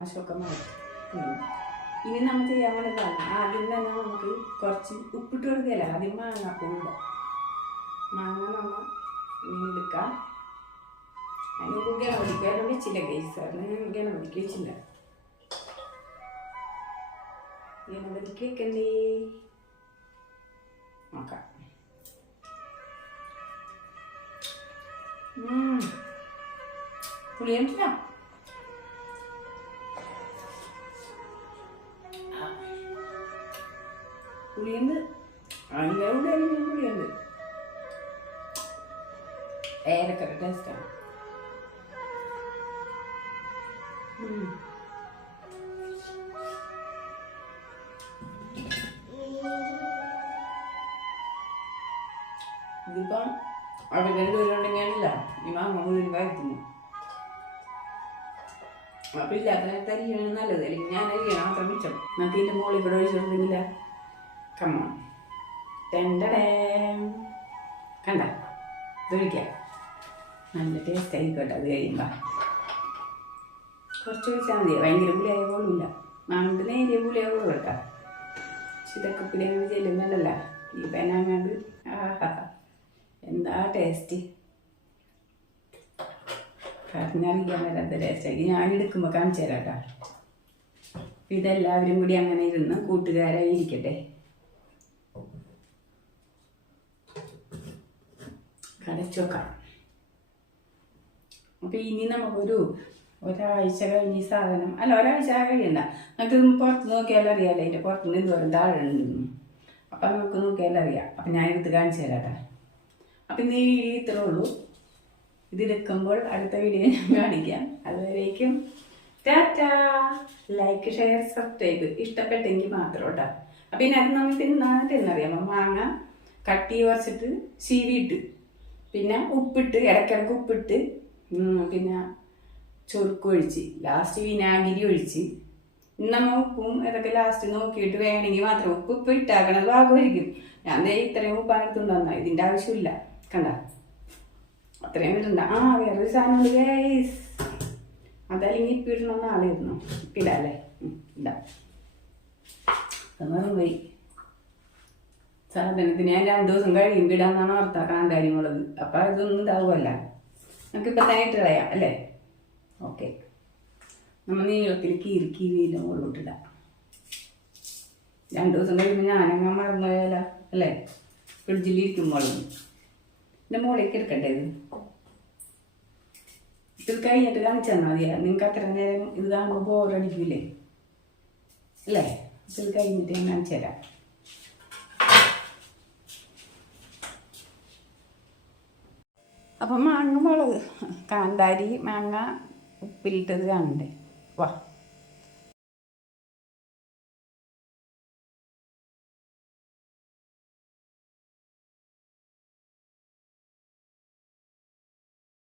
അശോക മാറ്റി ഇനി നമ്മൾ ചെയ്യാൻ വേണ്ടതാണ് ആദ്യം തന്നെ നമുക്ക് കുറച്ച് ഉപ്പിട്ട് കൊടുക്കുകയല്ല? ആദ്യം മാങ്ങാപ്പൂണ്ട മാങ്ങ നമ്മൾ എടുക്കാം. അതിനിപ്പോൾ ഗണപതിക്ക് വേറെ വെച്ചില്ല കേസ് അതിന് ഞാൻ ഗണപതിക്ക് വെച്ചില്ല? ഗണപതിക്ക് വെക്കണ്ടേ? നോക്കാം. പുളിയുണ്ടല്ലോ? പുളിയുണ്ട്. കൂടെ എനിക്ക് പുളിയുണ്ട്. ഏലക്കര ടേസ്റ്റാണ് ഇതിപ്പം അവിടെ രണ്ടുപേരുണ്ടെങ്കിലല്ല ഈ മാങ്ങ മുഴുവൻ കഴിക്കുന്നു അപ്പം ഇല്ലാത്ത അരിയാണ് നല്ലത്. അല്ലെങ്കിൽ ഞാൻ അരിയാണ് മാത്രം മിച്ചം. മറ്റേ മോളിൽ ഇവിടെ ഒഴിച്ചിട്ടുണ്ടെങ്കില കമ്മ ടെണ്ടടേ കണ്ട? ഇതൊഴിക്കാം നല്ല ടേസ്റ്റ് ആയിക്കോട്ടെ അത് കഴിയുമ്പോൾ കുറച്ച് ഒഴിച്ചാൽ മതി. ഭയങ്കര പുളിയായ പോലുമില്ല. മാങ്ങ നേരിയ പുളിയാവുള്ളൂ കേട്ടോ. പക്ഷെ ഇതൊക്കെ പുളി അങ്ങനെ ചെല്ലുന്നതല്ല. ഈ പെനാങ്ങാണ്ട് എന്താ ടേസ്റ്റ് പറഞ്ഞറിയിക്കാൻ വരാത്ത ടേസ്റ്റാക്കി ഞാൻ എടുക്കുമ്പോൾ കാണിച്ചു തരാം കേട്ടോ. ഇതെല്ലാവരും കൂടി അങ്ങനെ ഇരുന്ന് കൂട്ടുകാരായി ഇരിക്കട്ടെ. കടച്ചു വെക്കാം. അപ്പോൾ ഇനി നമുക്കൊരു ഒരാഴ്ച കഴിഞ്ഞ് ഈ സാധനം അല്ല ഒരാഴ്ച കഴിയണ്ട. നമുക്ക് പുറത്ത് നോക്കിയാലും അറിയാമല്ലോ അതിന്റെ പുറത്ത് നിന്ന് താഴെ ഉണ്ടെന്ന് അപ്പം നമുക്ക് നോക്കിയാലും അറിയാം. അപ്പം ഞാൻ എടുത്ത് കാണിച്ചു തരാട്ടെ അപ്പം ഇന്ന് ഈ വീഡിയോ ഇത്രേ ഉള്ളൂ. ഇതെടുക്കുമ്പോൾ അടുത്ത വീഡിയോ ഞാൻ കാണിക്കാം. അതുവരേക്കും ടാറ്റാ. ലൈക്ക് ഷെയർ സബ്സ്ക്രൈബ് ഇഷ്ടപ്പെട്ടെങ്കിൽ മാത്രം കേട്ടോ. അപ്പം ഇതിനകത്ത് നമ്മൾ തിന്നാന്നിട്ട് എന്നറിയാമോ മാങ്ങ കട്ടി കുറച്ചിട്ട് ചീവിയിട്ട് പിന്നെ ഉപ്പിട്ട് ഇടയ്ക്കിടയ്ക്ക് ഉപ്പിട്ട് പിന്നെ ചൊറുക്ക് ഒഴിച്ച് ലാസ്റ്റ് വിനാഗിരി ഒഴിച്ച്. നമ്മ ഉപ്പും ഇതൊക്കെ ലാസ്റ്റ് നോക്കിയിട്ട് വേണമെങ്കിൽ മാത്രം ഉപ്പ് ഉപ്പ് ഇട്ടാക്കണത് ഭാഗമായിരിക്കും ഞാൻ ദേ ഇത്രയും ഉപ്പാണ് എടുത്തുകൊണ്ടുവന്ന ഇതിന്റെ ആവശ്യമില്ല. കണ്ട? അത്രയും ഇടണ്ട. ആ വേറൊരു സാധനം അതല്ലെങ്കിൽ ഇപ്പം ഇടണമെന്ന് ആളിരുന്നു ഇടാല്ലേ ഇടാം അത് സാധനത്തിന് ഞാൻ രണ്ടു ദിവസം കഴിയുമ്പോൾ ഇടാന്നാണ് ഓർത്ത കാന്താരി മുളക് അപ്പം ഇതൊന്നും ഇതാവുമല്ല. നമുക്ക് ഇപ്പം തന്നെ ഇട്ട് കളയാം അല്ലേ? ഓക്കെ. നമ്മൾ നീളത്തിൽ കീറി കീറിയില്ല മുകളിലോട്ടിടാം. രണ്ടു ദിവസം കഴിയുമ്പോൾ ഞാനങ്ങ് മറന്നു പോയാലോ അല്ലേ? ഇരിക്കുമ്പോഴും എന്റെ മുകളിലേക്ക് എടുക്കണ്ടേ ഇത്? ഇത് കഴിഞ്ഞിട്ട് കാണിച്ചാൽ മതിയാ നിങ്ങൾക്ക് അത്ര നേരം ഇത് കാണുമ്പോൾ ബോറടിക്കൂലേ അല്ലേ? ഇത് കഴിഞ്ഞിട്ട് ഞാൻ കാണിച്ചു തരാം അപ്പം മാങ്ങ മുളക് കാന്താരി മാങ്ങ ഉപ്പിലിട്ടത് കാണണ്ടേ? വാ.